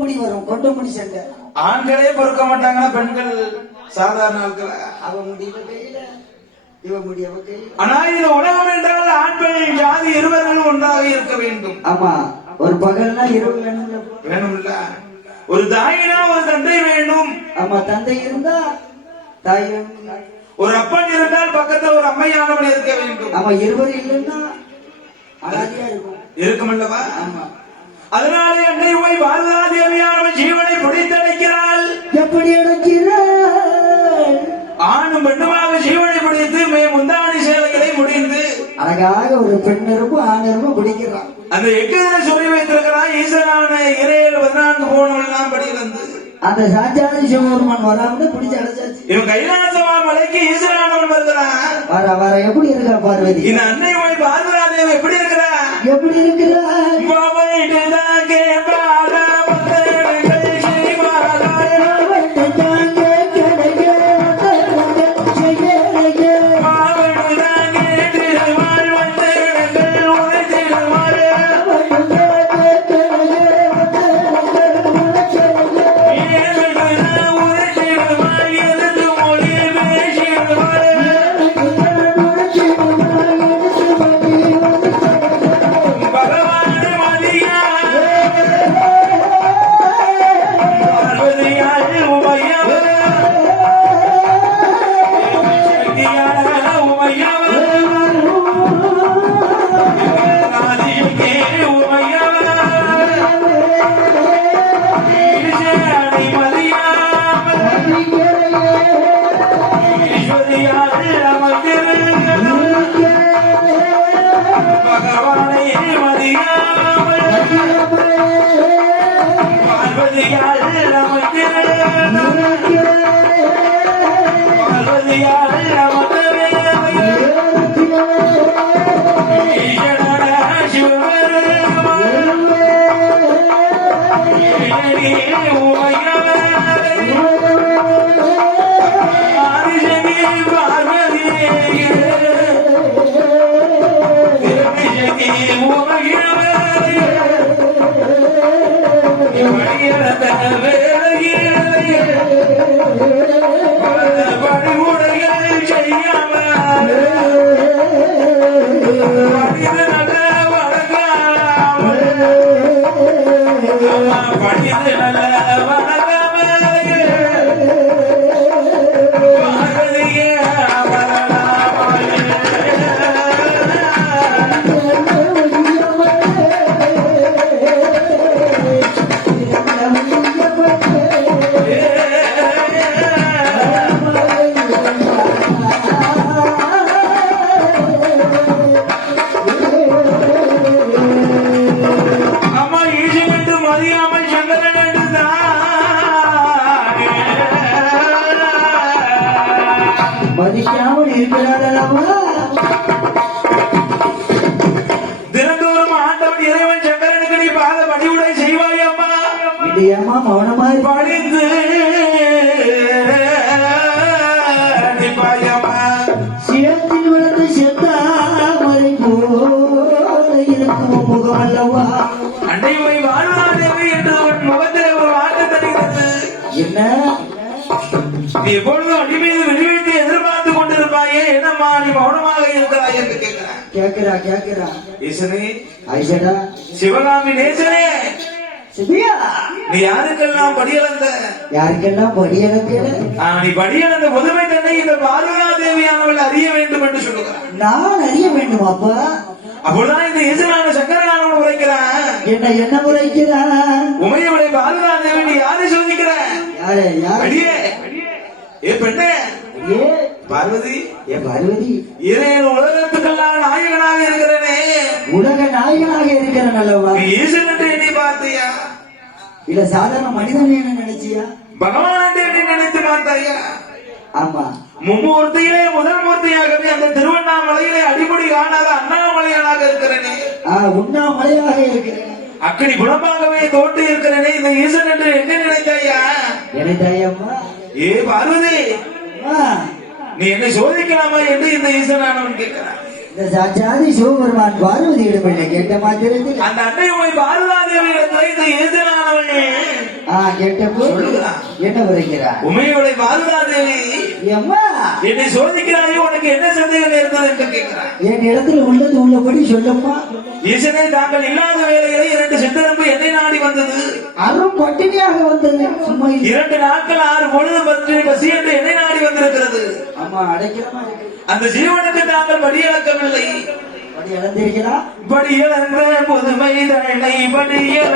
முடி வரும், கொண்ட முடி சண்டை. ஆண்களே பொறுக்க மாட்டாங்கன்னா பெண்கள் சாதாரண ஆட்கள். அவன் முடிவு கையில, இவன் முடிய கையில. ஆனா இது உலகம் என்றால் ஆண் பெண் ஜாதி இருவர்களும் ஒன்றாக இருக்க வேண்டும். ஆமா, ஒரு பகல்னா இரவு வேணும்ல. ஒரு தாயினா ஒரு தந்தை வேண்டும். ஆமா, தந்தை இருந்தா தாய் வேணும். ஒரு அப்பன் இருந்தால் பக்கத்துல ஒரு அம்மையானவன் இருக்க வேண்டும். ஆமா, இருவர் இல்லைன்னா அனாதையா இருக்கும். இருக்குமல்லவா? ஆமா. அதனாலே அன்னை போய் பாரதா தேவியானவன் ஜீவனை பிடித்தடைக்கிறாள். எப்படி அடைக்கிறாள்? ஆணும் பெண்ணுமாக ஜீவனை பிடித்து முந்தாணி சேலைகளை முடிந்து அழகாக ஒரு பெண்ணருக்கும் ஆணருக்கும் பிடிக்கிறான். அந்த எக்கதிரை சொல்லி வைத்திருக்கிறான். ஈசனான இறையில் 14 கோணம் படி வந்து அந்த சாட்சாதி சிவபெருமான் வராம பிடிச்சு அடைச்சாச்சு. இவன் கைலாசமா மலைக்கு ஈசனானவன் வருகிறான். வர எப்படி இருக்கா பார்வதி? இந்த அன்னை போய் பார்வதா தேவி எப்படி இருக்கிறா? எப்படி இருக்கிறா? மதிக்காமல் இருக்கிறாரல்லவா? தினந்தோறும் ஆண்டவன் இறைவன் சங்கரனுக்கு நீ பாத பணிவுடை செய்வாயம்மா. இல்லையம்மா, மௌனமாய் பணிந்து நிப்பாயம்மா. சிரத்தில் விழுந்து செத்தாமரை போல இருக்கும் முகம் அல்லவா? அண்டை போய் வாழ்வாதேவி என்று உன் முகத்தில் ஒரு வார்த்தை தருகிறது. என்ன? நீ எப்பொழுதும் அடி மீது விடுவித்து எதிர்பார்த்து கொண்டிருப்பாயே, என்னம்மா நீ மௌனமாக இருக்கிறாய் என்று கேட்கிறா. ஈசனே, ஐசடா, சிவகாமி நேசனே, சிபியா, நீ யாருக்கெல்லாம் படியளந்த? நீ படியளந்த புதுமை தன்னை இந்த பார்வதா தேவியானவள் அறிய வேண்டும் என்று சொல்லுகிறார். நான் அறிய வேண்டும் அப்பா. அப்பொழுதுதான் இந்த ஈசனான சங்கரனானவன் உரைக்கிறான். என்ன உரைக்கிறான்? உமையுடைய பார்வதா தேவி நீ யாரை சோதிக்கிற? ஏ பெண்ணே, பார்வதி, இறைவன் உலகத்துக்கெல்லாம் நாயகனாக இருக்கிறனே, உலக நாயகனாக இருக்கிறேன் அல்லவா? ஈசன் என்று எண்ணி பார்த்தியா? இல்ல சாதாரண மனிதன் என்ன நினைச்சியா? பகவான் என்று எண்ணி நினைத்து பார்த்தாயா? ஆமா, மும்மூர்த்தியிலே முதல் மூர்த்தியாகவே அந்த திருவண்ணாமலையிலே அடிமுடி காணாத அண்ணாமலையானாக இருக்கிறனே, உண்ணாமலையாக இருக்கிறேன், அக்கடி குணமாகவே தோற்று இருக்கிறனே, இந்த ஈசன் என்று எங்க நினைத்தாயா? நினைத்தாயம்மா. ஏ பார்வதி, நீ என்னை சோதிக்கலாமா என்று இந்த ஈசனானவன் கேட்கிறான். இந்த சாட்சாதி சிவபெருமான் பார்வதியிடம் கேட்ட மாத்திரத்தில் அந்த அன்னை போய் பார்வதா தேவி இடத்துல இந்த ஈசனானவன் கேட்டப்போ சொல்லுகிறான். என்ன உரைக்கிறார்? உமையோட பாதுகாதேவி எம்மா என்னை சோதிக்கிறாயே, உனக்கு என்ன சந்தேகம் நேர்ந்தது என்று கேட்கிறான். என் இடத்துல உள்ளது உள்ளபடி சொல்லம்மா. ஈசனே, தாங்கள் இல்லாத வேலைகளை 2 சித்தரம்பு என்னை நாடி வந்தது. அரும் பட்டினியாக வந்தது. சும்மா 2 நாட்கள் 6 பொழுது பசி என்று என்னை நாடி வந்திருக்கிறது. ஆமா, அடைக்கிறமா இருக்கு. அந்த ஜீவனுக்கு தாங்கள் படியளக்கவில்லை. படி இழந்திருக்கிறா. படியளந்த புதுமை தன்னை படியல